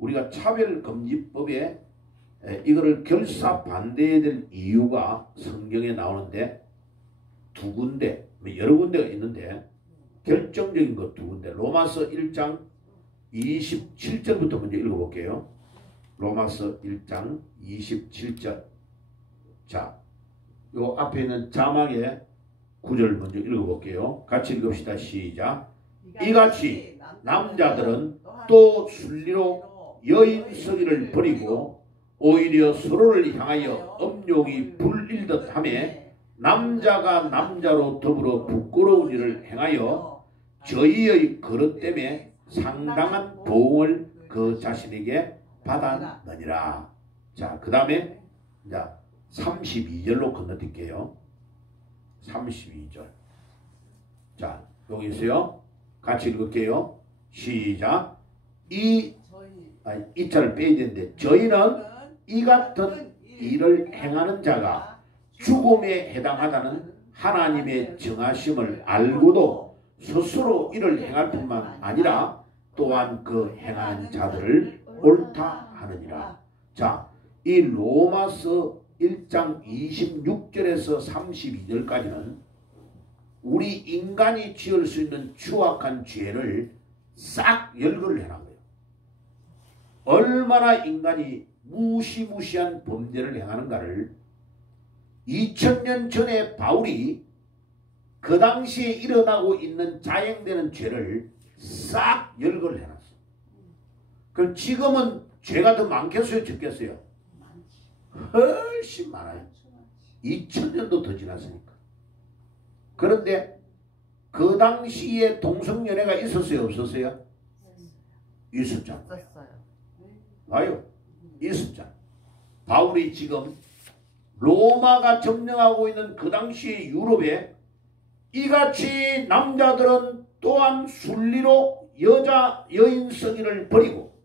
우리가 차별금지법에 이거를 결사 반대해야 될 이유가 성경에 나오는데 두 군데, 여러 군데가 있는데 결정적인 것 두 군데. 로마서 1장 27절부터 먼저 읽어볼게요. 로마서 1장 27절. 자, 요 앞에 있는 자막의 구절 먼저 읽어볼게요. 같이 읽읍시다. 시작. 이같이 남자들은 또 순리로 여인 서기를 버리고 오히려 서로를 향하여 음욕이 불일듯 하며 남자가 남자로 더불어 부끄러운 일을 행하여 저희의 그릇 때문에 상당한 보응을 그 자신에게 받았느니라. 자, 그 다음에 32절로 건너뛸게요. 32절. 자, 여기 있어요. 같이 읽을게요. 시작. 이 자를 빼야 되는데 저희는 이 같은 일을 행하는 자가 죽음에 해당하다는 하나님의 정하심을 알고도 스스로 이를 행할 뿐만 아니라 또한 그 행하는 자들을 옳다 하느니라. 자, 이 로마서 1장 26절에서 32절까지는 우리 인간이 지을 수 있는 추악한 죄를 싹 열거를 해놓은 거예요. 얼마나 인간이 무시무시한 범죄를 행하는가를 2000년 전에 바울이 그 당시에 일어나고 있는 자행되는 죄를 싹 열거를 해놨어. 그럼 지금은 죄가 더 많겠어요? 적겠어요? 훨씬 많아요. 2000년도 더 지났으니까. 그런데 그 당시에 동성연애가 있었어요? 없었어요? 있었잖아요. 봐요. 있었잖아요. 바울이 지금 로마가 점령하고 있는 그 당시의 유럽에 이같이 남자들은 또한 순리로 여인 서기를 버리고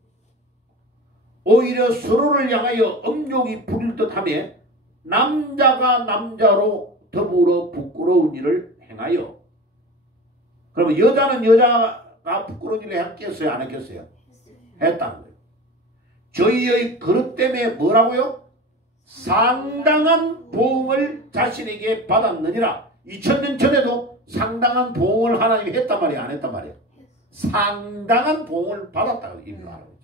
오히려 서로를 향하여 음욕이 부릴 듯하며 남자가 남자로 더불어 부끄러운 일을 행하여. 그러면 여자는 여자가 부끄러운 일을 했겠어요? 안 했겠어요? 했다는 거예요. 저희의 그릇 때문에 뭐라고요? 상당한 보응을 자신에게 받았느니라. 2000년 전에도 상당한 보응을 하나님이 했단 말이야? 안 했단 말이야? 상당한 보응을 받았다고 얘기하는 거죠.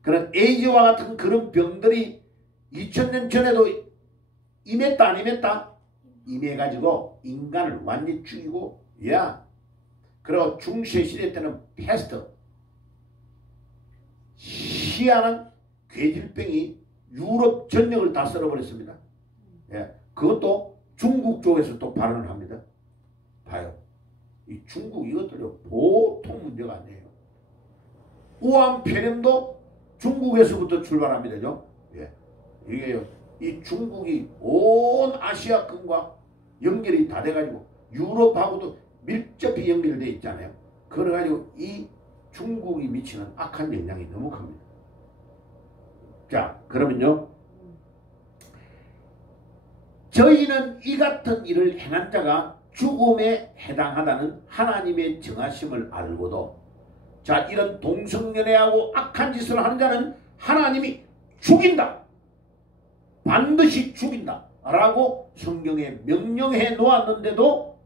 그런 에이즈와 같은 그런 병들이 2000년 전에도 임했다 안 임했다? 임해가지고 인간을 완전히 죽이고, 그리고 중세 시대 때는 패스트, 희한한 괴질병이 유럽 전역을 다 썰어버렸습니다. 그것도 중국 쪽에서 또 발언을 합니다. 봐요. 이 중국 이것들이 보통 문제가 아니에요. 우한 폐렴도 중국에서부터 출발합니다. 이게요. 이 중국이 온 아시아권과 연결이 다 돼가지고 유럽하고도 밀접히 연결되어 있잖아요. 그래가지고 이 중국이 미치는 악한 영향이 너무 큽니다. 자, 그러면요. 저희는 이 같은 일을 행한 자가 죽음에 해당하다는 하나님의 정하심을 알고도, 자, 이런 동성연애하고 악한 짓을 하는 자는 하나님이 죽인다. 반드시 죽인다. 라고 성경에 명령해 놓았는데도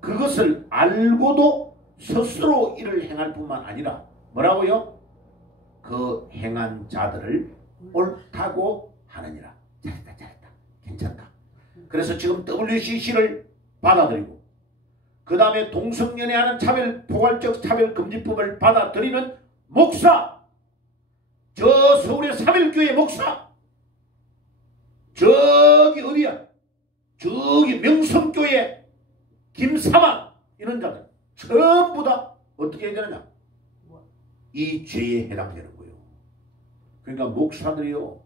그것을 알고도 스스로 이를 행할 뿐만 아니라 뭐라고요? 그 행한 자들을 옳다고 하느니라. 잘했다, 잘했다, 괜찮다. 그래서 지금 WCC를 받아들이고 그 다음에 동성연애하는 포괄적 차별금지법을 받아들이는 목사, 저 서울의 사별교회 목사, 저기 어디야, 저기 명성교회 김사만, 이런 자들 전부 다 어떻게 해야 되느냐, 이 죄에 해당되는 거예요. 그러니까 목사들이요,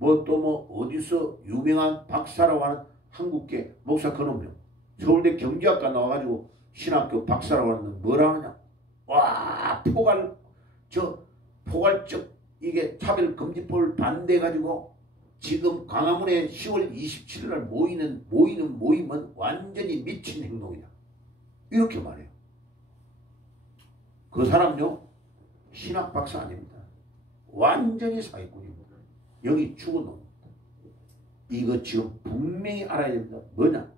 어디서 유명한 박사라고 하는 한국계 목사 그놈요, 서울대 경제학과 나와가지고 신학교 박사라고 하는데 뭐라 하느냐, 와, 포괄적 이게 차별금지법을 반대해가지고 지금 광화문에 10월 27일 날 모이는 모임은 완전히 미친 행동이다, 이렇게 말해요. 그 사람요 신학 박사 아닙니다. 완전히 사기꾼입니다. 여기 죽은 놈. 이거 지금 분명히 알아야 됩니다. 뭐냐?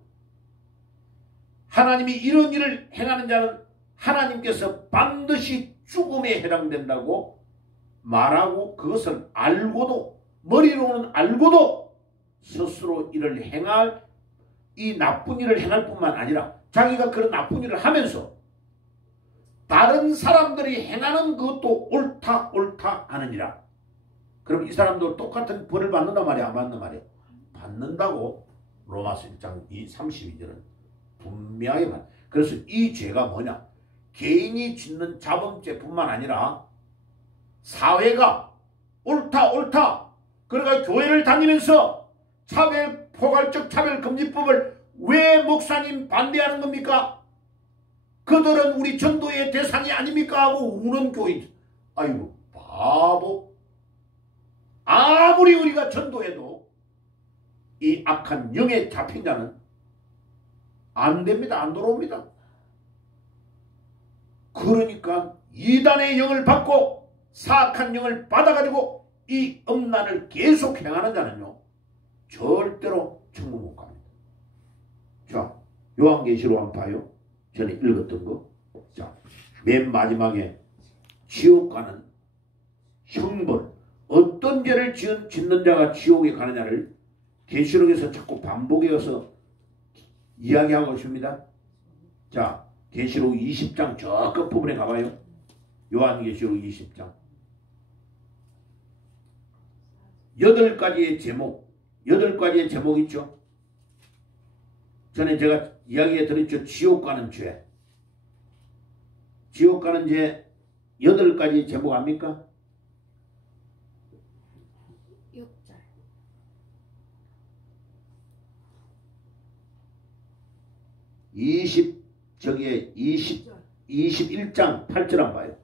하나님이 이런 일을 행하는 자는 하나님께서 반드시 죽음에 해당된다고 말하고 그것을 알고도 머리로는 알고도 스스로 이를 행할 이 나쁜 일을 행할 뿐만 아니라 자기가 그런 나쁜 일을 하면서 다른 사람들이 행하는 것도 옳다 옳다 하느니라. 그럼 이 사람도 똑같은 벌을 받는단 말이야 안 받는 말이야? 받는다고 로마서 1장 32절은 분명하게 말. 그래서 이 죄가 뭐냐? 개인이 짓는 자범죄뿐만 아니라 사회가 옳다 옳다 그러니까 교회를 다니면서 포괄적 차별금지법을 왜 목사님 반대하는 겁니까? 그들은 우리 전도의 대상이 아닙니까? 하고 우는 교인. 아이고 바보. 아무리 우리가 전도해도 이 악한 영에 잡힌 자는 안 됩니다. 안 돌아옵니다. 그러니까 이단의 영을 받고 사악한 영을 받아가지고 이 음란을 계속 행하는 자는요 절대로 천국 못 갑니다. 자, 요한계시록 한번 봐요. 전에 읽었던 거. 자, 맨 마지막에 지옥 가는 형벌, 어떤 죄를 짓는 자가 지옥에 가느냐를 계시록에서 자꾸 반복해서 이야기하고 있습니다. 자, 계시록 20장 저 끝부분에 가봐요. 요한계시록 20장 8가지의 제목, 8가지의 제목 있죠. 전에 제가 이야기해 드렸죠. 지옥 가는 죄. 지옥 가는 죄 8가지 제목 압니까? 6절. 21장 8절 안 봐요.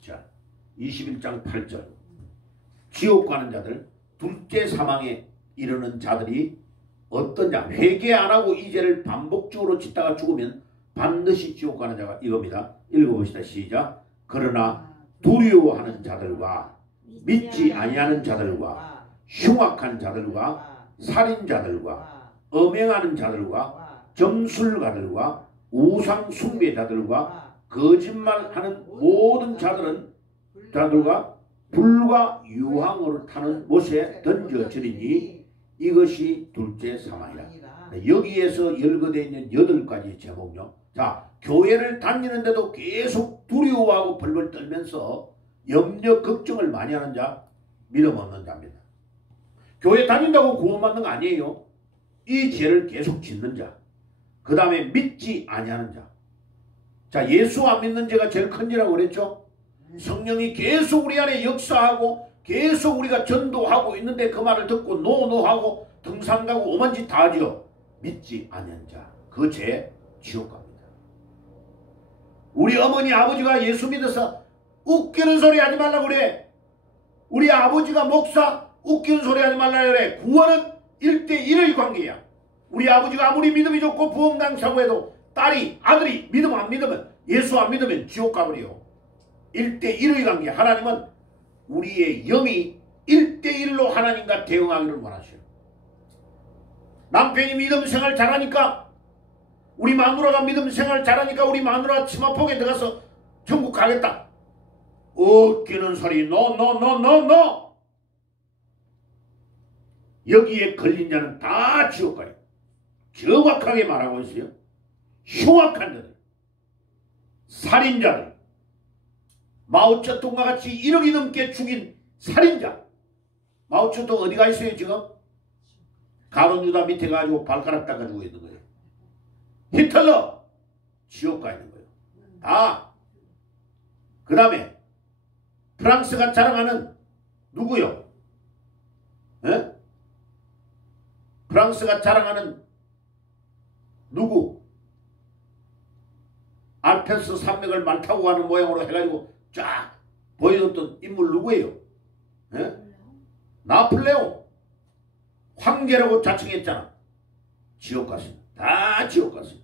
자, 21장 8절. 지옥 가는 자들, 둘째 사망에 이르는 자들이 어떤 자, 회개 안 하고 이 죄를 반복적으로 짓다가 죽으면 반드시 지옥 가는 자가 이겁니다. 읽어봅시다. 시작. 그러나 두려워하는 자들과 믿지 아니하는 자들과 흉악한 자들과 살인자들과 엄행하는 자들과 점술가들과 우상 숭배자들과 거짓말하는 모든 자들과 불과 유황으로 타는 못에 던져지리니 이것이 둘째 사망이라. 여기에서 열거되어 있는 8가지 제목요. 자, 교회를 다니는데도 계속 두려워하고 벌벌 떨면서 염려 걱정을 많이 하는 자, 믿음 없는 자입니다. 교회 다닌다고 구원받는 거 아니에요. 이 죄를 계속 짓는 자. 그 다음에 믿지 아니하는 자. 자, 예수 안 믿는 죄가 제일 큰 죄라고 그랬죠. 성령이 계속 우리 안에 역사하고 계속 우리가 전도하고 있는데 그 말을 듣고 노노하고 등산 가고 오만 짓 다 하죠. 믿지 아니한 자. 그 죄 지옥 갑니다. 우리 어머니 아버지가 예수 믿어서 웃기는 소리 하지 말라고 그래. 우리 아버지가 목사 웃기는 소리 하지 말라고 그래. 구원은 1대1의 관계야. 우리 아버지가 아무리 믿음이 좋고 부흥당사고 해도 딸이 아들이 믿음 안 믿으면 예수 안 믿으면 지옥 가버려요. 1대1의 관계. 하나님은 우리의 영이 1대1로 하나님과 대응하기를 원하셔요. 남편이 믿음 생활 잘하니까 우리 마누라가 믿음 생활 잘하니까 우리 마누라 치마폭에 들어가서 천국 가겠다. 웃기는 소리 노. 여기에 걸린 자는 다 지옥 가요. 정확하게 말하고 있어요. 흉악한 자들, 살인자들, 마오쩌둥과 같이 1억이 넘게 죽인 살인자. 마오쩌둥 어디가 있어요 지금? 가론유다 밑에 가지고 발가락 닦아주고 있는 거예요. 히틀러 지옥 가 있는 거예요. 다. 그 다음에 프랑스가 자랑하는 누구요? 에? 프랑스가 자랑하는 누구? 알프스 산맥을 말 타고 가는 모양으로 해가지고 쫙 보여줬던 인물 누구예요? 에? 나폴레옹. 황제라고 자칭했잖아. 지옥 갔어요. 다 지옥 갔어요.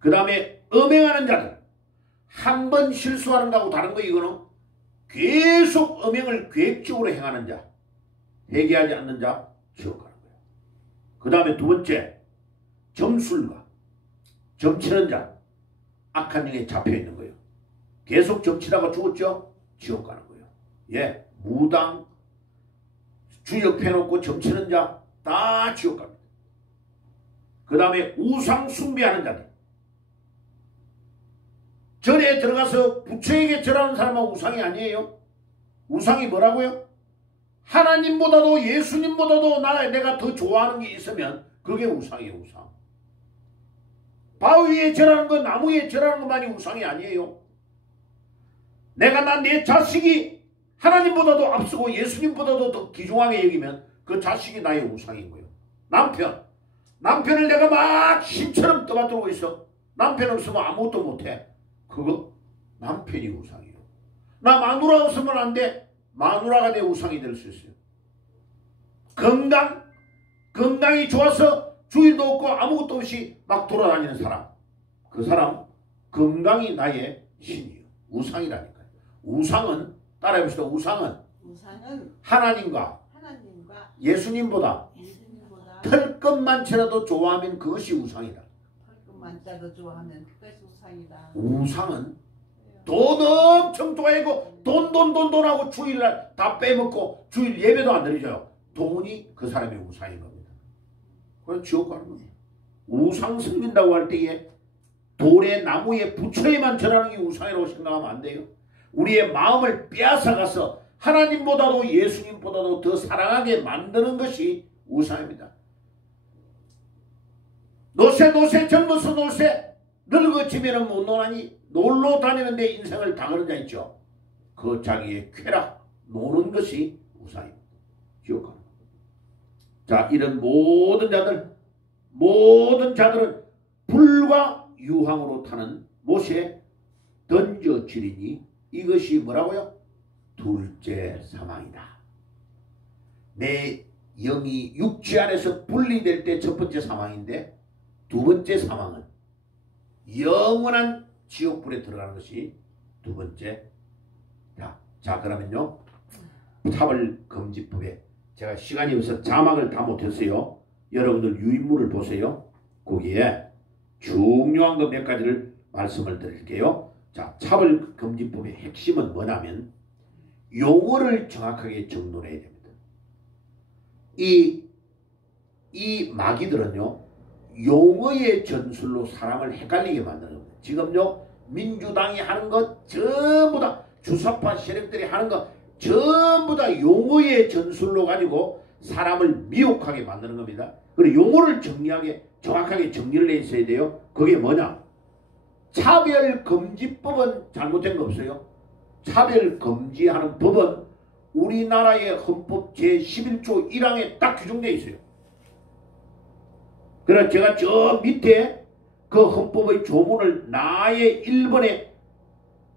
그 다음에 음행하는 자들, 한 번 실수하는 거하고 다른 거 이거는 계속 음행을 계획적으로 행하는 자, 회개하지 않는 자 지옥 가는 거예요. 그 다음에 두 번째, 점술가, 점치는 자, 악한 영에 잡혀 있는 거예요. 계속 점치다가 죽었죠? 지옥 가는 거예요. 예, 무당, 주역 펴놓고 점치는 자 다 지옥 갑니다. 그 다음에 우상 숭배하는 자들, 절에 들어가서 부처에게 절하는 사람은 우상이 아니에요. 우상이 뭐라고요? 하나님보다도 예수님보다도 내가 더 좋아하는 게 있으면 그게 우상이에요. 우상. 바위 위에 절하는 건, 나무 위에 절하는 것만이 우상이 아니에요. 내가 내 자식이 하나님보다도 앞서고 예수님보다도 더 귀중하게 여기면 그 자식이 나의 우상인 거예요. 남편을 내가 막 신처럼 떠받들고 있어. 남편 없으면 아무것도 못해. 그거 남편이 우상이에요. 나 마누라 없으면 안 돼. 마누라가 내 우상이 될 수 있어요. 건강이 좋아서 주일도 없고 아무것도 없이 막 돌아다니는 사람, 그 사람 건강이 나의 신이에요. 우상이라니까요. 우상은 따라해봅시다. 우상은 하나님과 예수님보다 털끝만치라도 좋아하면 그것이 우상이다. 털끝만치라도 좋아하면 그것이 우상이다. 우상은 돈 엄청 좋아하고 돈 하고 주일날 다 빼먹고 주일 예배도 안 드리죠. 돈이 그 사람의 우상인 겁니다. 그래서 지옥 가는 거예요. 우상 섬긴다고 할 때에 돌에 나무에 부처에만 절하는 게 우상이라고 생각하면 안 돼요. 우리의 마음을 빼앗아가서 하나님보다도 예수님보다도 더 사랑하게 만드는 것이 우상입니다. 노세 젊어서 노세, 늙어지면 못 노나니 놀러 다니는데 인생을 당하는 자 있죠. 그 자기의 쾌락, 노는 것이 우상입니다. 지옥 가는 겁니다. 자, 이런 모든 자들은 불과 유황으로 타는 못에 던져지리니 이것이 뭐라고요? 둘째 사망이다. 내 영이 육체 안에서 분리될 때 첫 번째 사망인데, 두 번째 사망은 영원한 지옥불에 들어가는 것이 두 번째. 자, 그러면요, 차별금지법에 제가 시간이 없어서 자막을 다 못했어요. 여러분들 유인물을 보세요. 거기에 중요한 것 몇 가지를 말씀을 드릴게요. 자, 차별금지법의 핵심은 뭐냐면 용어를 정확하게 정돈해야 됩니다. 이 마귀들은요, 용어의 전술로 사람을 헷갈리게 만드는 겁니다. 지금요, 민주당이 하는 것 전부 다, 주사파 세력들이 하는 것 전부 다 용어의 전술로 가지고 사람을 미혹하게 만드는 겁니다. 그리고 용어를 정확하게 정리를 해 있어야 돼요. 그게 뭐냐? 차별금지법은 잘못된 거 없어요. 차별금지하는 법은 우리나라의 헌법 제11조 1항에 딱 규정되어 있어요. 그래서 제가 저 밑에 그 헌법의 조문을 나의 1번에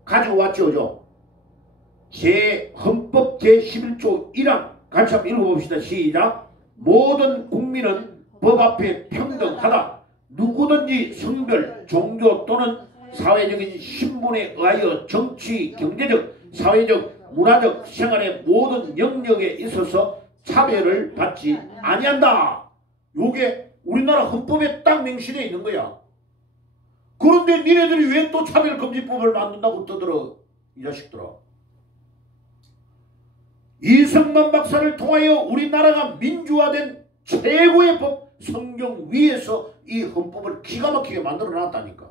가지고 왔죠. 헌법 제11조 1항 같이 한번 읽어봅시다. 시작. 모든 국민은 법 앞에 평등하다. 누구든지 성별, 종교 또는 사회적인 신분에 의하여 정치, 경제적, 사회적, 문화적 생활의 모든 영역에 있어서 차별을 받지 아니한다. 요게 우리나라 헌법에 딱 명시되어 있는 거야. 그런데 니네들이 왜 또 차별금지법을 만든다고 떠들어, 이 자식들아. 이승만 박사를 통하여 우리나라가 민주화된 최고의 법, 성경 위에서 이 헌법을 기가 막히게 만들어 놨다니까.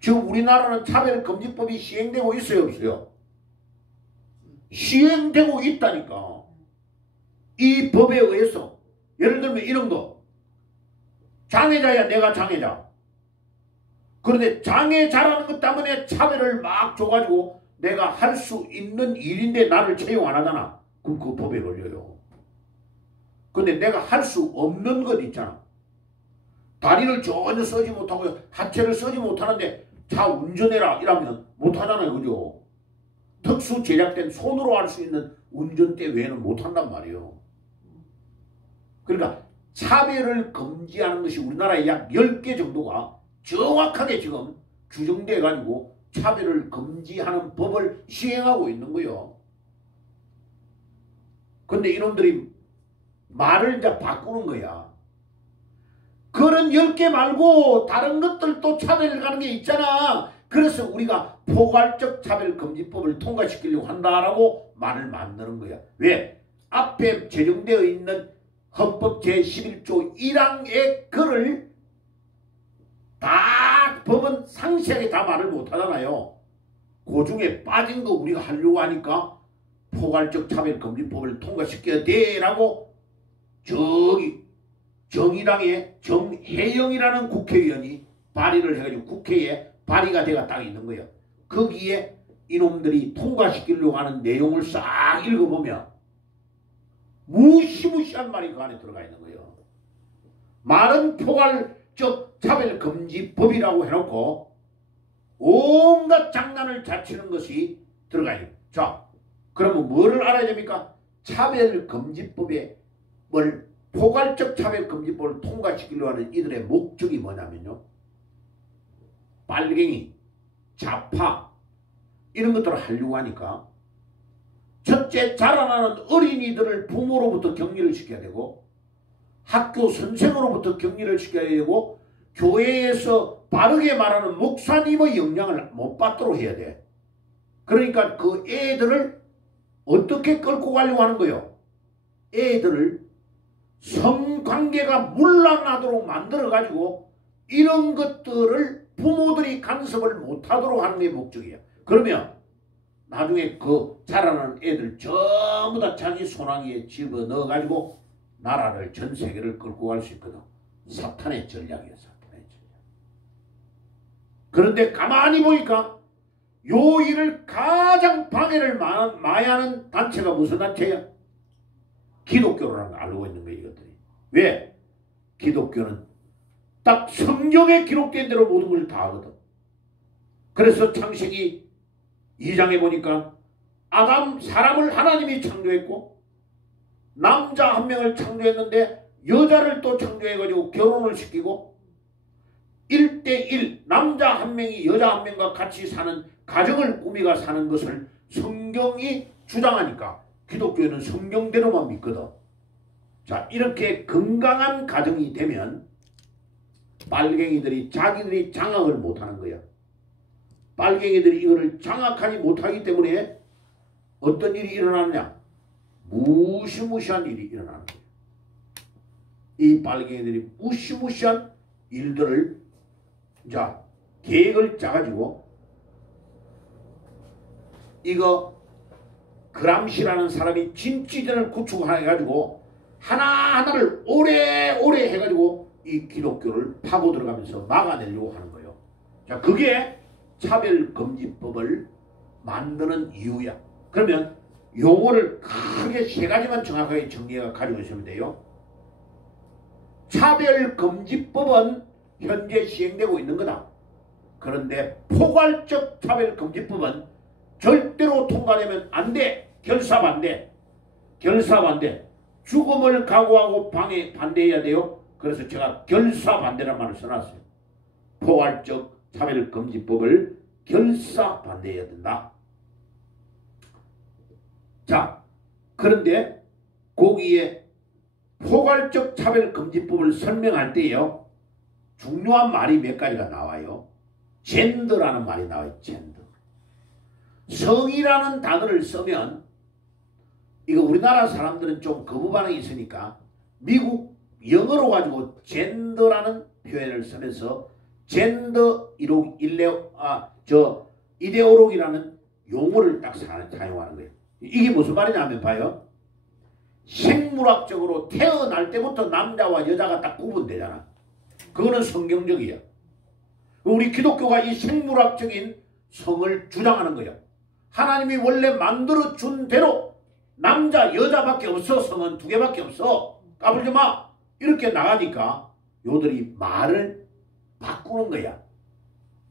지금 우리나라는 차별금지법이 시행되고 있어요, 없어요? 시행되고 있다니까. 이 법에 의해서 예를 들면 이런 거, 장애자야 내가 장애자. 그런데 장애자라는 것 때문에 차별을 막 줘가지고 내가 할 수 있는 일인데 나를 채용 안 하잖아. 그럼 그 법에 걸려요. 근데 내가 할 수 없는 것 있잖아. 다리를 전혀 쓰지 못하고 하체를 쓰지 못하는데 차 운전해라 이러면 못하잖아요. 그죠? 특수 제작된 손으로 할 수 있는 운전대 외에는 못한단 말이에요. 그러니까 차별을 금지하는 것이 우리나라에 약 10개 정도가 정확하게 지금 규정돼 가지고 차별을 금지하는 법을 시행하고 있는 거요. 근데 이놈들이 말을 이제 바꾸는 거야. 그런 10개 말고 다른 것들도 차별을 가는 게 있잖아. 그래서 우리가 포괄적 차별금지법을 통과시키려고 한다라고 말을 만드는 거야. 왜? 앞에 제정되어 있는 헌법 제11조 1항의 글을 다 법은 상세하게 다 말을 못하잖아요. 그 중에 빠진 거 우리가 하려고 하니까 포괄적 차별금지법을 통과시켜야 돼라고 저기 정의당의 정혜영이라는 국회의원이 발의를 해가지고 국회에 발의가 돼가 딱 있는 거예요. 거기에 이놈들이 통과시키려고 하는 내용을 싹 읽어보면 무시무시한 말이 그 안에 들어가 있는 거예요. 말은 포괄적 차별금지법이라고 해놓고 온갖 장난을 자치는 것이 들어가 있는 거예요. 자, 그러면 뭐를 알아야 됩니까? 차별금지법에 뭘 포괄적 차별금지법을 통과시키려고 하는 이들의 목적이 뭐냐면요. 빨갱이, 좌파 이런 것들을 하려고 하니까 첫째 자라나는 어린이들을 부모로부터 격리를 시켜야 되고 학교 선생으로부터 격리를 시켜야 되고 교회에서 바르게 말하는 목사님의 영향을 못 받도록 해야 돼. 그러니까 그 애들을 어떻게 끌고 가려고 하는 거예요? 애들을 성관계가 물러나도록 만들어가지고 이런 것들을 부모들이 간섭을 못하도록 하는 게 목적이야. 그러면 나중에 그 자라는 애들 전부 다 자기 소나기에 집어넣어가지고 나라를 전 세계를 끌고 갈 수 있거든. 사탄의 전략이야. 사탄의 전략. 그런데 가만히 보니까 요 일을 가장 방해를 많이 하는 단체가 무슨 단체야? 기독교라는 거 알고 있는 거야 이것들이. 왜? 기독교는 딱 성경에 기록된 대로 모든 걸 다 하거든. 그래서 창세기 2장에 보니까 아담 사람을 하나님이 창조했고 남자 한 명을 창조했는데 여자를 또 창조해가지고 결혼을 시키고 1대1 남자 한 명이 여자 한 명과 같이 사는 가정을 꾸미가 사는 것을 성경이 주장하니까 기독교는 성경대로만 믿거든. 자, 이렇게 건강한 가정이 되면 빨갱이들이 자기들이 장악을 못하는 거야. 빨갱이들이 이거를 장악하지 못하기 때문에 어떤 일이 일어나느냐? 무시무시한 일이 일어나는 거야. 이 빨갱이들이 무시무시한 일들을 자 계획을 짜가지고 이거 그람시라는 사람이 진취전을 구축해가지고 하나하나를 오래오래 해가지고 이 기독교를 파고 들어가면서 막아내려고 하는 거예요. 자, 그게 차별금지법을 만드는 이유야. 그러면 용어를 크게 세 가지만 정확하게 정리해 가지고 있으면 돼요. 차별금지법은 현재 시행되고 있는 거다. 그런데 포괄적 차별금지법은 절대로 통과되면 안 돼. 결사반대. 결사반대. 죽음을 각오하고 반대해야 돼요. 그래서 제가 결사반대란 말을 써놨어요. 포괄적 차별금지법을 결사반대해야 된다. 자, 그런데 거기에 포괄적 차별금지법을 설명할 때요. 중요한 말이 몇 가지가 나와요. 젠더라는 말이 나와요. 젠더. 성이라는 단어를 쓰면 이거 우리나라 사람들은 좀 거부 반응이 있으니까 미국 영어로 가지고 젠더라는 표현을 쓰면서 젠더 이데올로기라는 용어를 딱 사용하는 거예요. 이게 무슨 말이냐면 봐요. 생물학적으로 태어날 때부터 남자와 여자가 딱 구분되잖아. 그거는 성경적이야. 우리 기독교가 이 생물학적인 성을 주장하는 거야. 하나님이 원래 만들어준 대로 남자 여자밖에 없어. 성은 두 개밖에 없어. 까불지 마. 이렇게 나가니까 요들이 말을 바꾸는 거야.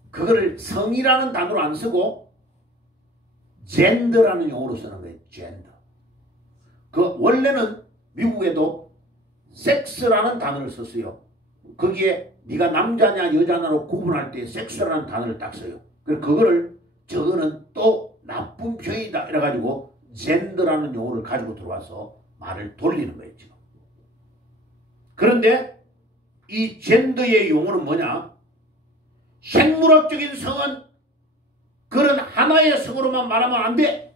그거를 성이라는 단어로 안 쓰고 젠더라는 용어로 쓰는 거예요. 젠더. 그 원래는 미국에도 섹스라는 단어를 썼어요. 거기에 네가 남자냐 여자냐로 구분할 때 섹스라는 단어를 딱 써요. 그거를 저거는 또 나쁜 표현이다 이래가지고 젠더라는 용어를 가지고 들어와서 말을 돌리는 거예요 지금. 그런데 이 젠더의 용어는 뭐냐? 생물학적인 성은 그런 하나의 성으로만 말하면 안 돼.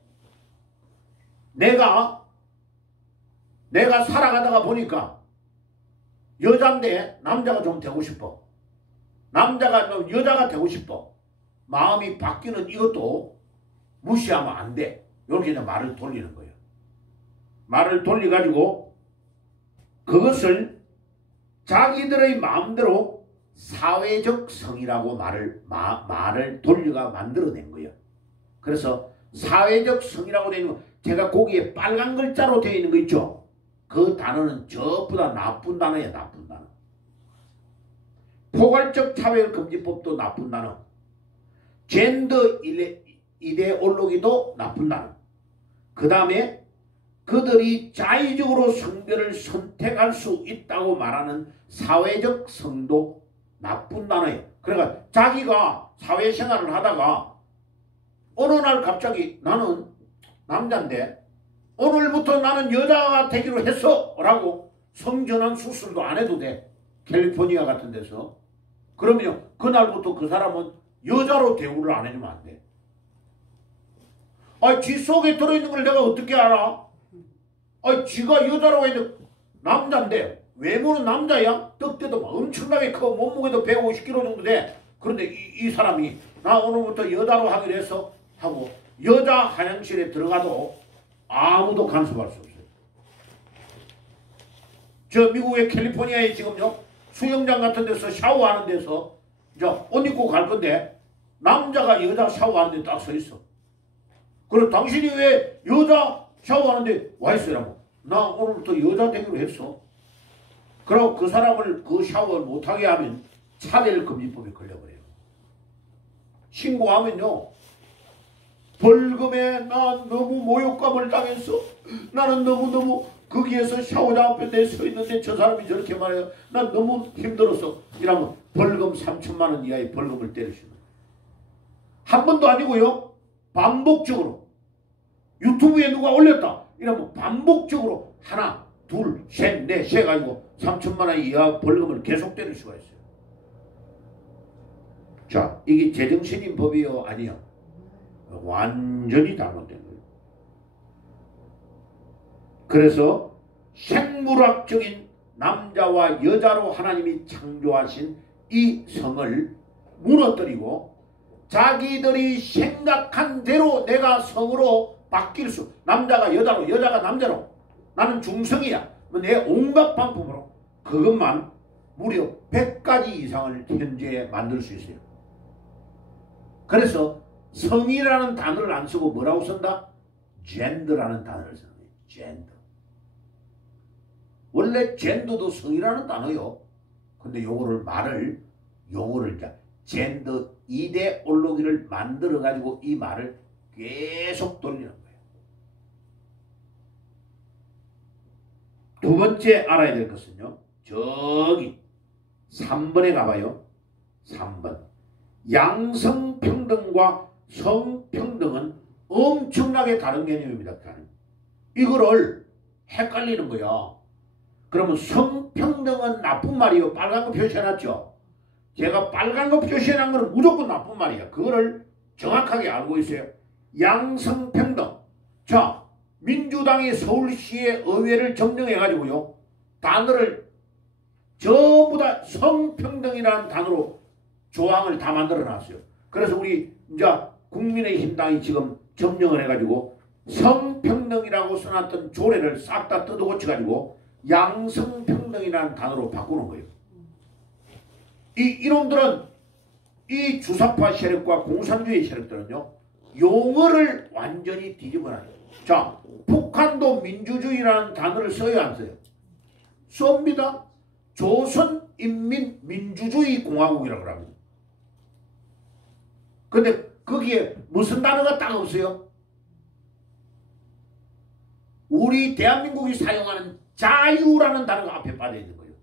내가 살아가다가 보니까 여자인데 남자가 좀 되고 싶어. 남자가 좀 여자가 되고 싶어. 마음이 바뀌는 이것도 무시하면 안 돼. 이렇게 이제 말을 돌리는 거예요. 말을 돌려가지고 그것을 자기들의 마음대로 사회적 성이라고 말을 돌려가 만들어낸 거예요. 그래서 사회적 성이라고 되어 있는 거, 제가 거기에 빨간 글자로 되어 있는 거 있죠? 그 단어는 전부 다 나쁜 단어예요. 나쁜 단어. 포괄적 차별금지법도 나쁜 단어. 젠더 이데올로기도 나쁜 단어. 그 다음에 그들이 자의적으로 성별을 선택할 수 있다고 말하는 사회적 성도 나쁜 단어예요. 그러니까 자기가 사회생활을 하다가 어느 날 갑자기 나는 남자인데 오늘부터 나는 여자가 되기로 했어 라고 성전환 수술도 안 해도 돼. 캘리포니아 같은 데서. 그러면 그날부터 그 사람은 여자로 대우를 안 해주면 안 돼. 지 속에 들어있는 걸 내가 어떻게 알아? 지가 여자라고 했는데 남자인데 외모는 남자야? 떡대도 엄청나게 커. 몸무게도 150kg 정도 돼. 그런데 이 사람이 나 오늘부터 여자로 하기로 했어 하고 여자 화장실에 들어가도 아무도 간섭할 수 없어요. 저 미국의 캘리포니아에 지금요 수영장 같은 데서 샤워하는 데서 옷 입고 갈 건데 남자가 여자 샤워하는 데 딱 서 있어. 그럼 당신이 왜 여자 샤워하는데 와 있어라고? 나 오늘부터 여자 되기로 했어. 그리고 그 사람을 그 샤워를 못하게 하면 차별금지법에 걸려버려요. 신고하면요 벌금에 나 너무 모욕감을 당했어. 나는 너무너무 거기에서 샤워장 앞에 내 서 있는데 저 사람이 저렇게 말해요. 난 너무 힘들었어. 이러면 벌금 3천만 원 이하의 벌금을 때리시는 거예요. 한 번도 아니고요. 반복적으로. 유튜브에 누가 올렸다. 이러면 반복적으로 하나, 둘, 셋, 넷 해가지고 3천만 원 이하 벌금을 계속 때릴 수가 있어요. 자, 이게 제정신인 법이요? 아니요. 완전히 잘못된 거예요. 그래서 생물학적인 남자와 여자로 하나님이 창조하신 이 성을 무너뜨리고 자기들이 생각한 대로 내가 성으로 바뀔 수, 남자가 여자로 여자가 남자로 나는 중성이야. 내 온갖 방법으로 그것만 무려 100가지 이상을 현재 만들 수 있어요. 그래서 성이라는 단어를 안 쓰고 뭐라고 쓴다? 젠더라는 단어를 쓰는 거예요. 젠더. 원래 젠더도 성이라는 단어요. 근데 요거를 용어를 이제 젠더 이데올로기를 만들어 가지고 이 말을 계속 돌리는 거예요. 두 번째 알아야 될 것은요. 저기 3번에 가봐요. 3번. 양성평등과 성평등은 엄청나게 다른 개념입니다. 이거를 헷갈리는 거야. 그러면 성평등은 나쁜 말이에요. 빨간 거 표시해놨죠. 제가 빨간 거 표시해놓은 거는 무조건 나쁜 말이야. 그거를 정확하게 알고 있어요. 양성평등. 자, 민주당이 서울시의 의회를 점령해가지고요. 단어를 전부 다 성평등이라는 단어로 조항을 다 만들어놨어요. 그래서 우리 이제 국민의힘당이 지금 점령을 해가지고 성평등이라고 써놨던 조례를 싹 다 뜯어고쳐가지고 양성평등이라는 단어로 바꾸는 거예요. 이놈들은 이 주사파 세력과 공산주의 세력들은요 용어를 완전히 뒤집어놔요. 자, 북한도 민주주의라는 단어를 써요 안 써요? 쏩니다. 조선인민민주주의공화국이라고 합니다. 근데 거기에 무슨 단어가 딱 없어요? 우리 대한민국이 사용하는 자유라는 단어가 앞에 빠져 있는 거예요.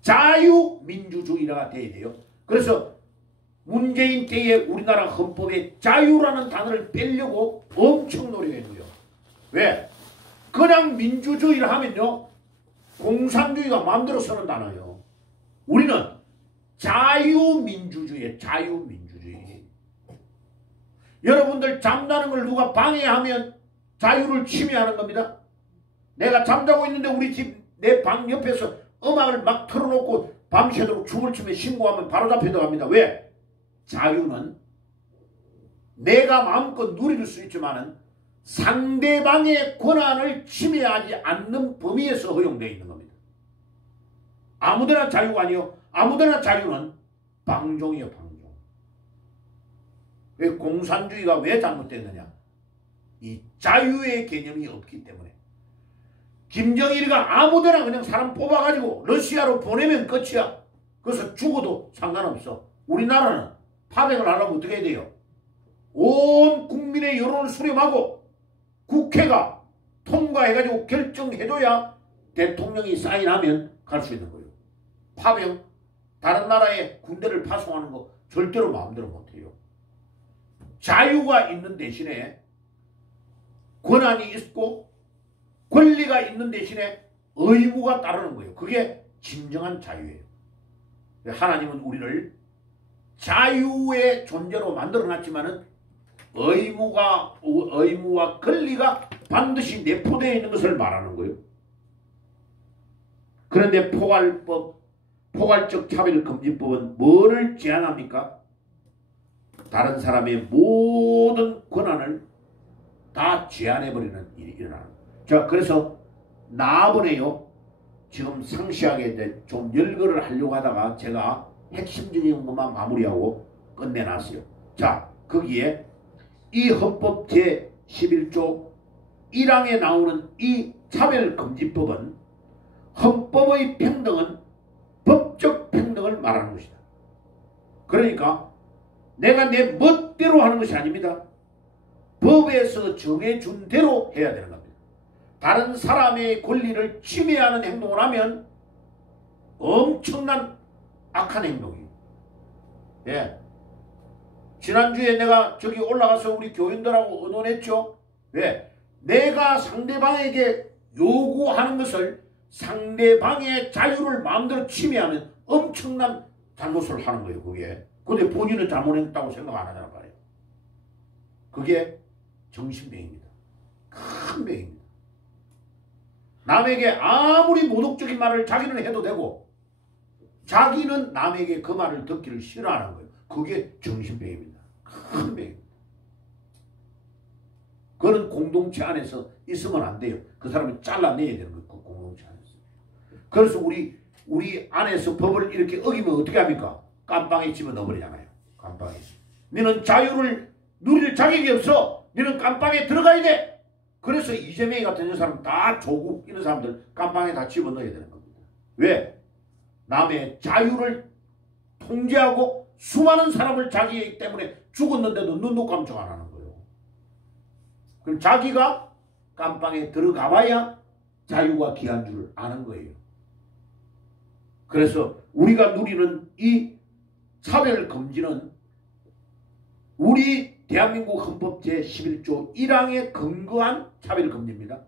자유민주주의가 돼야 돼요. 그래서 문재인 때에 우리나라 헌법에 자유라는 단어를 빼려고 엄청 노력했고요. 왜? 그냥 민주주의를 하면요, 공산주의가 마음대로 쓰는 단어예요. 우리는 자유민주주의에 자유민주주의. 여러분들 잠자는 걸 누가 방해하면 자유를 침해하는 겁니다. 내가 잠자고 있는데 우리 집 내 방 옆에서 음악을 막 틀어놓고 밤새도록 춤을 추며 신고하면 바로 잡혀 들어갑니다. 왜? 자유는 내가 마음껏 누릴 수 있지만은 상대방의 권한을 침해하지 않는 범위에서 허용되어 있는 겁니다. 아무데나 자유가 아니요. 아무데나 자유는 방종이에요. 방종. 왜 공산주의가 왜 잘못됐느냐? 이 자유의 개념이 없기 때문에. 김정일이가 아무데나 그냥 사람 뽑아가지고 러시아로 보내면 끝이야. 그래서 죽어도 상관없어. 우리나라는 파병을 하려면 어떻게 해야 돼요? 온 국민의 여론을 수렴하고 국회가 통과해가지고 결정해줘야 대통령이 사인하면 갈 수 있는 거예요. 파병, 다른 나라에 군대를 파송하는 거 절대로 마음대로 못해요. 자유가 있는 대신에 권한이 있고 권리가 있는 대신에 의무가 따르는 거예요. 그게 진정한 자유예요. 하나님은 우리를 자유의 존재로 만들어놨지만은 의무와 권리가 반드시 내포되어 있는 것을 말하는 거예요. 그런데 포괄적 차별금지법은 뭐를 제한합니까? 다른 사람의 모든 권한을 다 제한해버리는 일이 일어나는 거예요. 자, 그래서 나번에요, 지금 상시하게 이제 좀 열거를 하려고 하다가 제가 핵심적인 것만 마무리하고 끝내놨어요. 자, 거기에 이 헌법 제11조 1항에 나오는 이 차별금지법은 헌법의 평등은 법적 평등을 말하는 것이다. 그러니까 내가 내 멋대로 하는 것이 아닙니다. 법에서 정해준 대로 해야 되는 겁니다. 다른 사람의 권리를 침해하는 행동을 하면 엄청난 악한 행동이에요. 예. 지난주에 내가 저기 올라가서 우리 교인들하고 의논했죠. 왜? 내가 상대방에게 요구하는 것을 상대방의 자유를 마음대로 침해하면 엄청난 잘못을 하는 거예요. 그게. 근데 본인은 잘못했다고 생각 안 하잖아 말이에요. 그게 정신병입니다. 큰 병입니다. 남에게 아무리 모독적인 말을 자기는 해도 되고 자기는 남에게 그 말을 듣기를 싫어하는 거예요. 그게 정신병입니다. 큰 병입니다. 그런 공동체 안에서 있으면 안 돼요. 그 사람을 잘라내야 되는 거예요. 그 공동체 안에서. 그래서 우리 안에서 법을 이렇게 어기면 어떻게 합니까? 깜빵에 집어넣어버리잖아요. 깜빵에. 너는 자유를 누릴 자격이 없어. 너는 깜빵에 들어가야 돼. 그래서 이재명이 같은 사람 다 조국 이런 사람들 깜빵에 다 집어넣어야 되는 겁니다. 왜? 남의 자유를 통제하고 수많은 사람을 자기 때문에 죽었는데도 눈도 깜짝 안 하는 거예요. 그럼 자기가 깜빵에 들어가봐야 자유가 귀한 줄 아는 거예요. 그래서 우리가 누리는 이 차별금지는 우리 대한민국 헌법 제11조 1항에 근거한 차별금지입니다.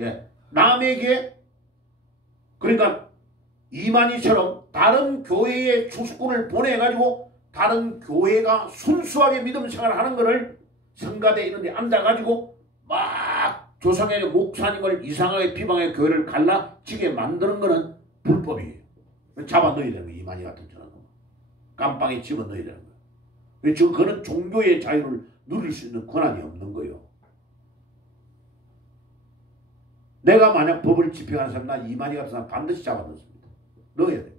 예. 남에게, 그러니까 이만희처럼 다른 교회에 추수꾼을 보내가지고 다른 교회가 순수하게 믿음 생활하는 것을 성가대 이런 데 앉아가지고 막 조상의 목사님을 이상하게 비방해 교회를 갈라지게 만드는 것은 불법이에요. 잡아 넣어야 되는 거예요. 이만희 같은 저는. 깜빵에 집어넣어야 되는 거예요. 지금 그는 종교의 자유를 누릴 수 있는 권한이 없는 거예요. 내가 만약 법을 집행하는 사람, 나 이만희 같은 사람 반드시 잡아 넣습니다. 넣어야 됩니다.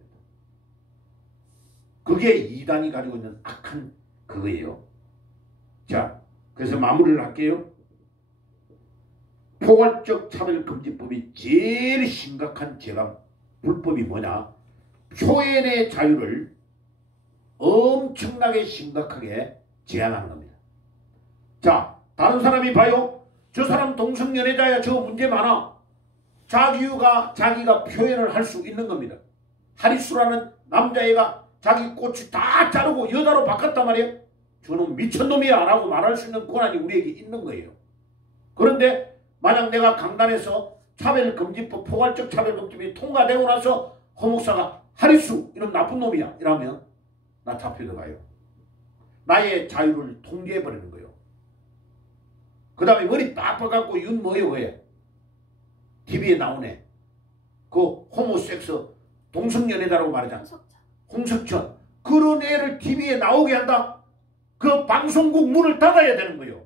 그게 이단이 가지고 있는 악한 그거예요. 자, 그래서 마무리를 할게요. 포괄적 차별금지법이 제일 심각한 죄가 불법이 뭐냐? 표현의 자유를 엄청나게 심각하게 제한하는 겁니다. 자, 다른 사람이 봐요. 저 사람 동성연애자야. 저 문제 많아. 자기가 표현을 할 수 있는 겁니다. 하리수라는 남자애가 자기 고추 다 자르고 여자로 바꿨단 말이에요. 저는 미친놈이야 라고 말할 수 있는 권한이 우리에게 있는 거예요. 그런데 만약 내가 강단에서 차별금지법, 포괄적 차별금지법이 통과되고 나서 허 목사가 하리수 이런 나쁜 놈이야 이러면 나 잡혀 들어가요. 나의 자유를 통제해버리는 거예요. 그 다음에 머리 딱 박아갖고 윤 뭐예요 왜? TV에 나오네. 그 호모섹스 동성연애다라고 말하잖아. 홍석천. 그런 애를 TV에 나오게 한다. 그 방송국 문을 닫아야 되는 거예요.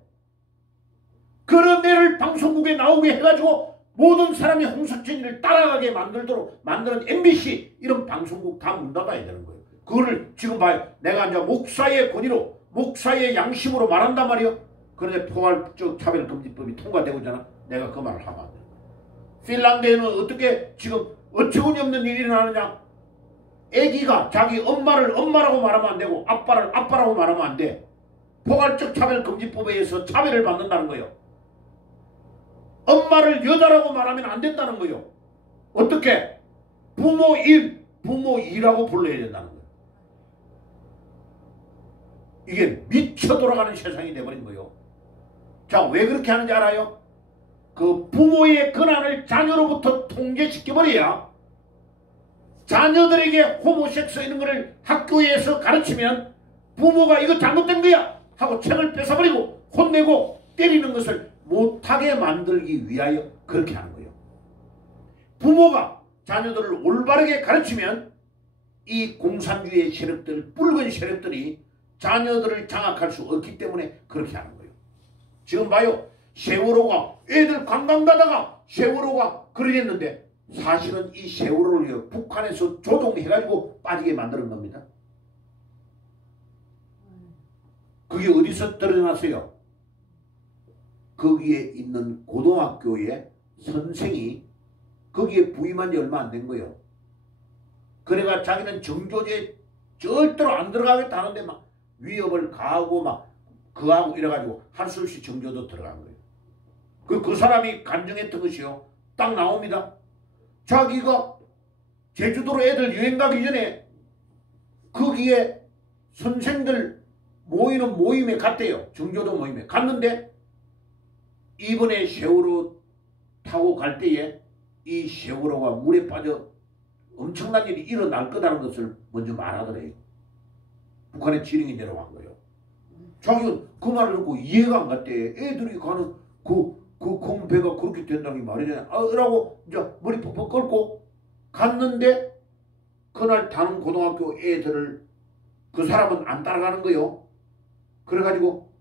그런 애를 방송국에 나오게 해가지고 모든 사람이 홍석천이를 따라가게 만들도록 만드는 MBC 이런 방송국 다 문 닫아야 되는 거예요. 그거를 지금 봐요. 내가 이제 목사의 권위로 목사의 양심으로 말한단 말이에요. 그런데 포괄적 차별금지법이 통과되고 있잖아. 내가 그 말을 하면 안 돼. 핀란드에는 어떻게 지금 어처구니 없는 일이 일어나느냐. 애기가 자기 엄마를 엄마라고 말하면 안 되고 아빠를 아빠라고 말하면 안 돼. 포괄적 차별금지법에 의해서 차별을 받는다는 거예요. 엄마를 여자라고 말하면 안 된다는 거예요. 어떻게? 부모 1, 부모 2라고 불러야 된다는 거예요. 이게 미쳐 돌아가는 세상이 돼버린 거예요. 자, 왜 그렇게 하는지 알아요? 그 부모의 권한을 자녀로부터 통제시켜버려야 자녀들에게 호모섹스 이런 거를 학교에서 가르치면 부모가 이거 잘못된 거야 하고 책을 뺏어버리고 혼내고 때리는 것을 못하게 만들기 위하여 그렇게 하는 거예요. 부모가 자녀들을 올바르게 가르치면 이 공산주의 세력들, 붉은 세력들이 자녀들을 장악할 수 없기 때문에 그렇게 하는 거예요. 지금 봐요. 세월호가 애들 관광 가다가 세월호가 그러겠는데 사실은 이 세월호를 북한에서 조종해가지고 빠지게 만드는 겁니다. 그게 어디서 드러났어요? 거기에 있는 고등학교의 선생이 거기에 부임한 지 얼마 안 된 거예요. 그래가 자기는 정조제에 절대로 안 들어가겠다는데 막 위협을 가하고 막 그하고 이래가지고 할 수 없이 정조도 들어간 거예요. 그 사람이 간증했던 것이요. 딱 나옵니다. 자기가 제주도로 애들 여행 가기 전에 거기에 선생들 모이는 모임에 갔대요. 정조도 모임에 갔는데 이번에 세월호 타고 갈 때에 이 세월호가 물에 빠져 엄청난 일이 일어날 거다는 것을 먼저 말하더래요. 북한의 지령이 내려간 거예요. 자기는 그 말을 듣고 이해가 안 갔대. 애들이 가는 그 공배가 그렇게 된다는 게 말이잖아. 라고 이제 머리 퍽퍽 긁고 갔는데 그날 다른 고등학교 애들을 그 사람은 안 따라가는 거예요. 그래가지고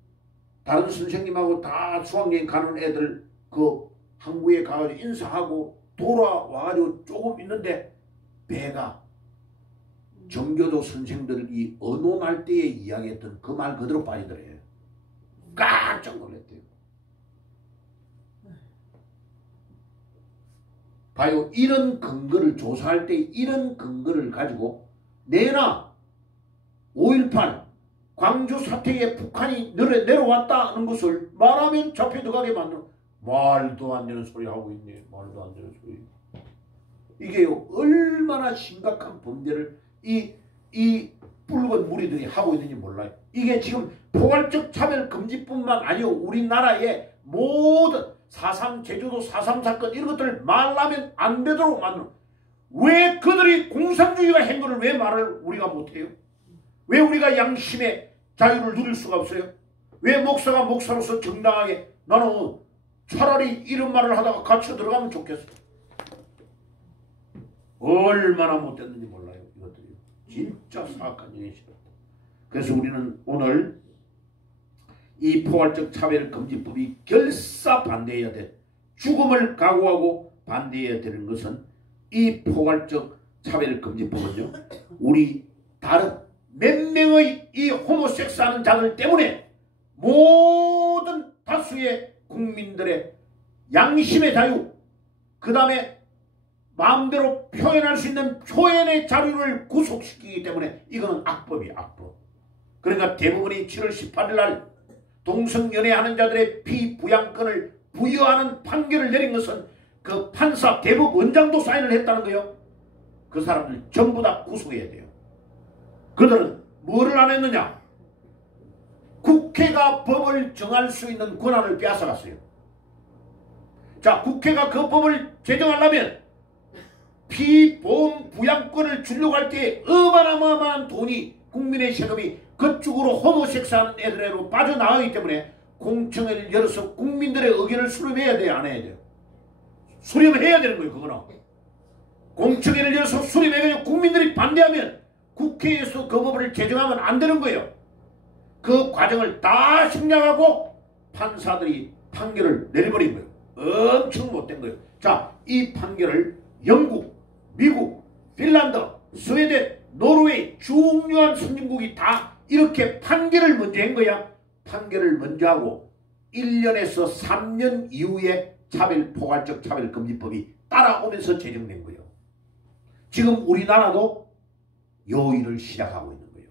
다른 선생님하고 다 수학여행 가는 애들 그 항구에 가가지고 인사하고 돌아와가지고 조금 있는데 배가 정교도 선생들이 언론할 때에 이야기했던 그 말 그대로 빠지더래요. 깜짝 놀랐대요. 봐요. 이런 근거를 조사할 때 이런 근거를 가지고 내나 5.18 광주 사태에 북한이 내려왔다는 것을 말하면 잡혀 들어가게 만드는 말도 안 되는 소리 하고 있네. 말도 안 되는 소리. 이게 얼마나 심각한 범죄를 이 붉은 무리들이 하고 있는지 몰라요. 이게 지금 포괄적 차별금지뿐만 아니요. 우리나라의 모든 4.3 제주도 4.3 사건 이런 것들을 말하면 안 되도록 만드는 왜 그들이 공산주의가 한 거를 왜 말을 우리가 못해요? 왜 우리가 양심의 자유를 누릴 수가 없어요? 왜 목사가 목사로서 정당하게 나는 차라리 이런 말을 하다가 갇혀 들어가면 좋겠어. 얼마나 못됐는지 몰라요. 이것들이 진짜 사악한 일이시다. 그래서 우리는 오늘 이 포괄적 차별금지법이 결사 반대해야 돼. 죽음을 각오하고 반대해야 되는 것은 이 포괄적 차별금지법은요. 우리 다른 몇 명의 이 호모섹스하는 자들 때문에 모든 다수의 국민들의 양심의 자유 그 다음에 마음대로 표현할 수 있는 표현의 자유를 구속시키기 때문에 이거는 악법이에요. 악법. 그러니까 대부분이 7월 18일 날 동성연애하는 자들의 피부양권을 부여하는 판결을 내린 것은 그 판사 대법 원장도 사인을 했다는 거예요. 그 사람들 전부 다 구속해야 돼요. 그들은 뭐를 안 했느냐? 국회가 법을 정할 수 있는 권한을 빼앗아갔어요. 자, 국회가 그 법을 제정하려면 피보험 부양권을 주려고 할 때 어마어마한 돈이 국민의 세금이 그쪽으로 호모섹스한 애들로 빠져나가기 때문에 공청회를 열어서 국민들의 의견을 수렴해야 돼요? 안 해야 돼요? 수렴해야 되는 거예요. 그거는 공청회를 열어서 수렴해가지고 국민들이 반대하면 국회에서 그 법을 제정하면 안 되는 거예요. 그 과정을 다 생략하고 판사들이 판결을 내려버린 거예요. 엄청 못된 거예요. 자, 이 판결을 영국, 미국, 핀란드, 스웨덴, 노르웨이 중요한 선진국이 다 이렇게 판결을 먼저 한 거야. 판결을 먼저 하고 1년에서 3년 이후에 포괄적 차별금지법이 따라오면서 제정된 거예요. 지금 우리나라도 요 일을 시작하고 있는 거예요.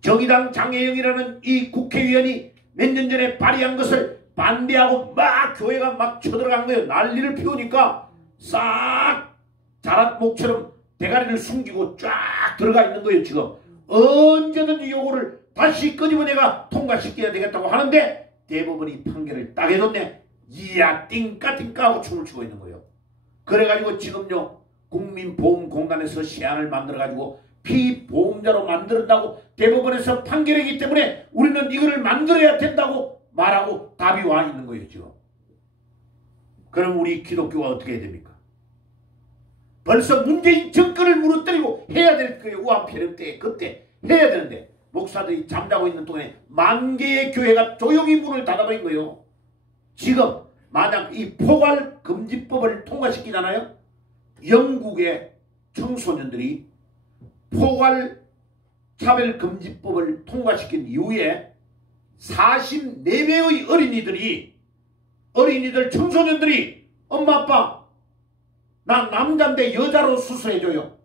정의당 장혜영이라는 이 국회의원이 몇 년 전에 발의한 것을 반대하고 막 교회가 막 쳐들어간 거예요. 난리를 피우니까 싹 자란 목처럼 대가리를 숨기고 쫙 들어가 있는 거예요. 지금 언제든지 요거를 다시 끄집어내가 통과시켜야 되겠다고 하는데 대법원이 판결을 딱 해줬네. 이야 띵까 하고 춤을 추고 있는 거예요. 그래가지고 지금요 국민보험공단에서 시안을 만들어가지고 피보험자로 만든다고 대법원에서 판결했기 때문에 우리는 이거를 만들어야 된다고 말하고 답이 와 있는 거예요. 지금. 그럼 우리 기독교가 어떻게 해야 됩니까? 벌써 문재인 정권을 무너뜨리고 해야 될 거예요. 우한폐렴 때 그때 해야 되는데 목사들이 잠자고 있는 동안에 만 개의 교회가 조용히 문을 닫아버린 거예요. 지금 만약 이 포괄금지법을 통과시키잖아요. 영국의 청소년들이 포괄차별금지법을 통과시킨 이후에 44명의 어린이들 청소년들이 엄마 아빠 나 남자인데 여자로 수술해줘요.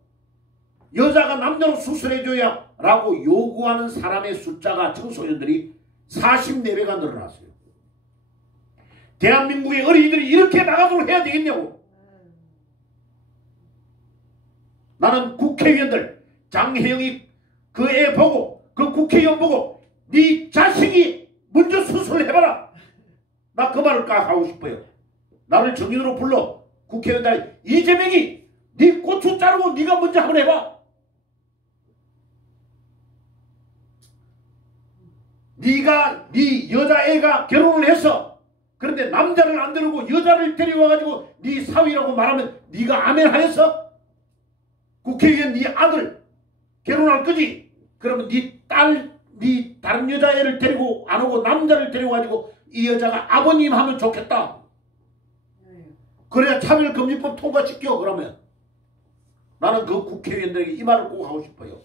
여자가 남자로 수술해줘야 라고 요구하는 사람의 숫자가 청소년들이 44배가 늘어났어요. 대한민국의 어린이들이 이렇게 나가도록 해야 되겠냐고. 나는 국회의원들 장혜영이 그 애 보고 그 국회의원 보고 네 자식이 먼저 수술을 해봐라. 나 그 말을 까 하고 싶어요. 나를 정인으로 불러 국회의원들 이재명이 네 고추 자르고 네가 먼저 한번 해봐. 네가 네 여자애가 결혼을 했어. 그런데 남자를 안 데리고 여자를 데려와가지고 네 사위라고 말하면 네가 아멘 하였어? 국회의원 네 아들 결혼할 거지? 그러면 네 딸, 네 다른 여자애를 데리고 안 오고 남자를 데려와가지고 이 여자가 아버님 하면 좋겠다. 그래야 차별금지법 통과시켜. 그러면 나는 그 국회의원들에게 이 말을 꼭 하고 싶어요.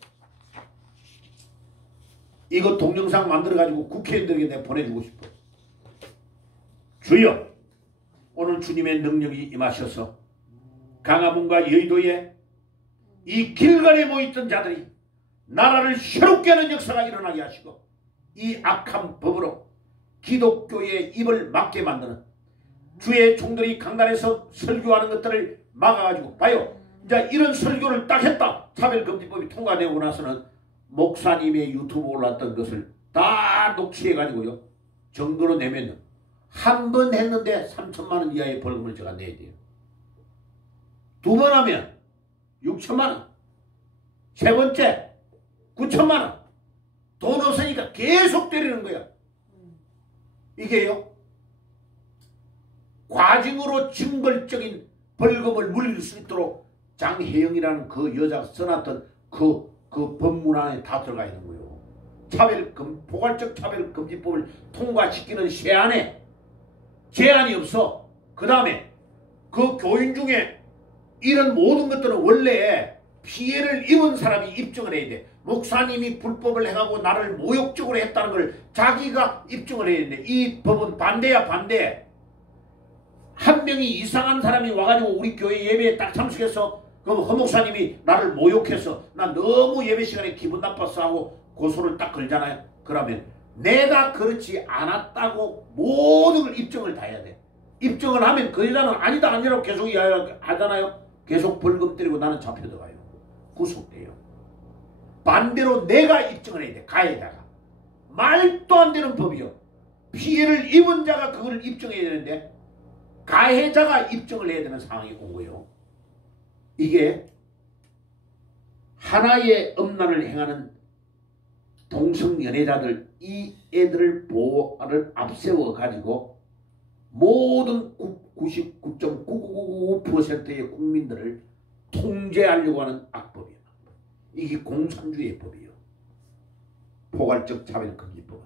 이거 동영상 만들어가지고 국회의원들에게 내가 보내주고 싶어요. 주여 오늘 주님의 능력이 임하셔서 강화문과 여의도에 이 길거리에 모였던 자들이 나라를 새롭게 하는 역사가 일어나게 하시고 이 악한 법으로 기독교의 입을 막게 만드는 주의 종들이 강단에서 설교하는 것들을 막아가지고 봐요. 이제 이런 설교를 딱 했다. 차별금지법이 통과되고 나서는 목사님의 유튜브 올랐던 것을 다 녹취해가지고요. 증거로 내면 한 번 했는데 3천만 원 이하의 벌금을 제가 내야 돼요. 두 번 하면 6천만 원. 세 번째 9천만 원. 돈 없으니까 계속 때리는 거야. 이게요. 과징으로 징벌적인 벌금을 물릴 수 있도록 장혜영이라는 그 여자가 써놨던 그 법문 안에 다 들어가 있는 거예요. 포괄적 차별금지법을 통과시키는 세안에 제한이 없어. 그 다음에 그 교인 중에 이런 모든 것들은 원래 피해를 입은 사람이 입증을 해야 돼. 목사님이 불법을 해가고 나를 모욕적으로 했다는 걸 자기가 입증을 해야 되는데 이 법은 반대야 반대. 한 명이 이상한 사람이 와가지고 우리 교회 예배에 딱 참석해서 그럼 허 목사님이 나를 모욕해서 나 너무 예배 시간에 기분 나빴어 하고 고소를 딱 걸잖아요. 그러면 내가 그렇지 않았다고 모든 걸 입증을 다 해야 돼. 입증을 하면 그 여자는 아니다 아니라고 계속 하잖아요. 계속 벌금 때리고 나는 잡혀들어가요. 구속돼요. 반대로 내가 입증을 해야 돼. 가해자가. 말도 안 되는 법이요. 피해를 입은 자가 그걸 입증해야 되는데 가해자가 입증을 해야 되는 상황이 온 거예요. 이게 하나의 음란을 행하는 동성연애자들, 이 애들을 보호를 앞세워 가지고 모든 99.9999%의 국민들을 통제하려고 하는 악법이에요. 이게 공산주의의 법이에요. 포괄적 차별금지법은.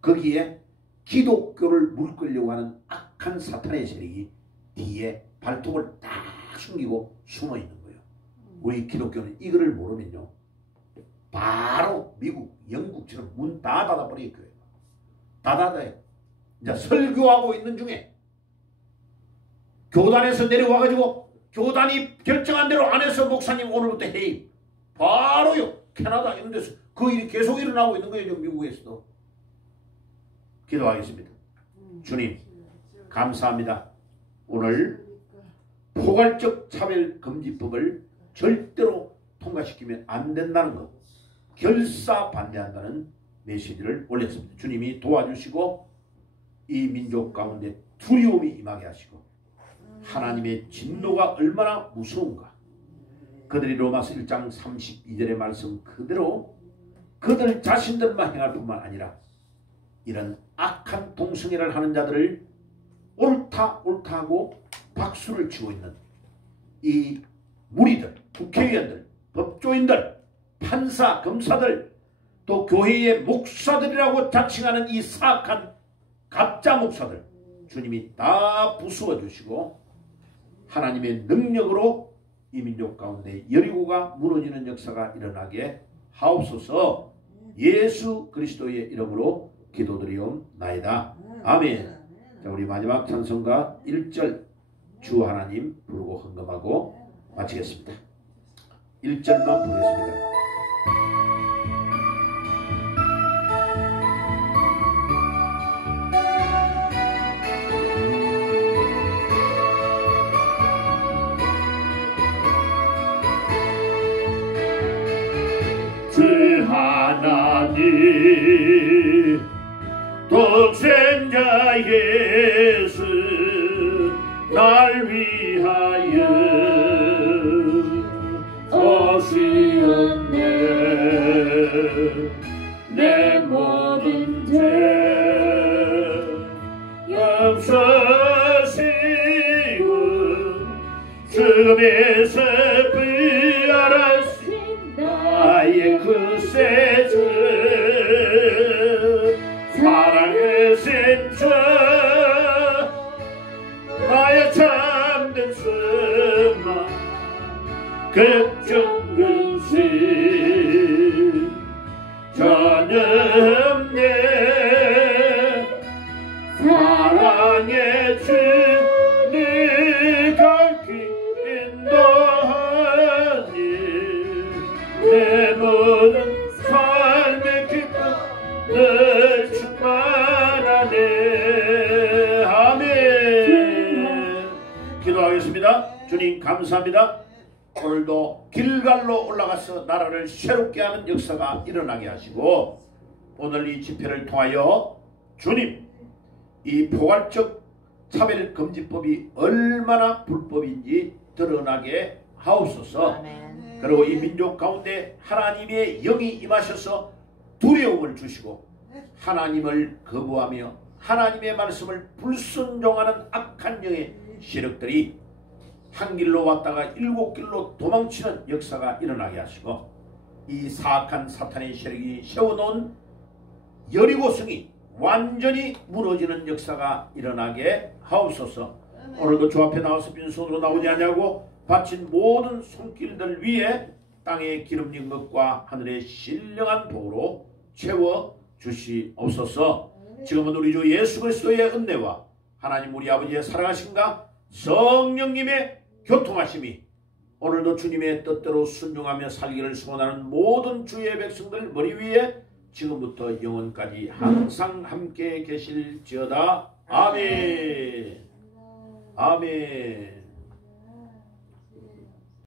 거기에 기독교를 물끌려고 하는 악한 사탄의 세력이 뒤에 발톱을 딱 숨기고 숨어 있는 거예요. 우리 기독교는 이거를 모르면요, 바로 미국, 영국처럼 문 다 닫아버릴 거예요. 다 닫아요. 이제 설교하고 있는 중에 교단에서 내려와가지고 교단이 결정한 대로 안 해서 목사님 오늘부터 해임. 바로요. 캐나다 이런 데서 그 일이 계속 일어나고 있는 거예요. 미국에서도. 기도하겠습니다. 주님 감사합니다. 오늘 포괄적 차별금지법을 절대로 통과시키면 안 된다는 것, 결사 반대한다는 메시지를 올렸습니다. 주님이 도와주시고 이 민족 가운데 두려움이 임하게 하시고 하나님의 진노가 얼마나 무서운가, 그들이 로마서 1장 32절의 말씀 그대로 그들 자신들만 행할 뿐만 아니라 이런 악한 동성애를 하는 자들을 옳다 하고 박수를 치고 있는 이 무리들, 국회의원들, 법조인들, 판사, 검사들, 또 교회의 목사들이라고 자칭하는 이 사악한 가짜 목사들, 주님이 다 부수어 주시고 하나님의 능력으로 이 민족 가운데 여리고가 무너지는 역사가 일어나게 하옵소서. 예수 그리스도의 이름으로 기도드리옵나이다. 아멘. 자, 우리 마지막 찬송가 1절 주 하나님 부르고 헌금하고 마치겠습니다. 1절만 부르겠습니다. 주 하나님 독생자 예수 날 위하여 오시었네. 내 모든 죄 용서시고 죽음에서 부활하신 나의 구세주 사랑하신 주 나의 참된 소망 걱정 근심 전혀 없네. 사랑의 주 네가 길 인도하니 내 모든 삶의 기쁨 늘 충만하네. 아멘. 기도하겠습니다. 주님 감사합니다. 오늘도 길갈로 올라가서 나라를 새롭게 하는 역사가 일어나게 하시고 오늘 이 집회를 통하여 주님 이 포괄적 차별금지법이 얼마나 불법인지 드러나게 하옵소서. 아멘. 그리고 이 민족 가운데 하나님의 영이 임하셔서 두려움을 주시고 하나님을 거부하며 하나님의 말씀을 불순종하는 악한 영의 세력들이 한 길로 왔다가 일곱 길로 도망치는 역사가 일어나게 하시고 이 사악한 사탄의 세력이 세워놓은 여리고성이 완전히 무너지는 역사가 일어나게 하옵소서. 오늘도 주 앞에 나와서 빈손으로 나오지 아니하고 바친 모든 손길들 위에 땅의 기름진 것과 하늘의 신령한 복으로 채워 주시옵소서. 지금은 우리 주 예수 그리스도의 은혜와 하나님 우리 아버지의 사랑하심과 성령님의 교통하심이 오늘도 주님의 뜻대로 순종하며 살기를 소원하는 모든 주의 백성들 머리 위에 지금부터 영원까지 항상 함께 계실지어다. 아멘. 아멘.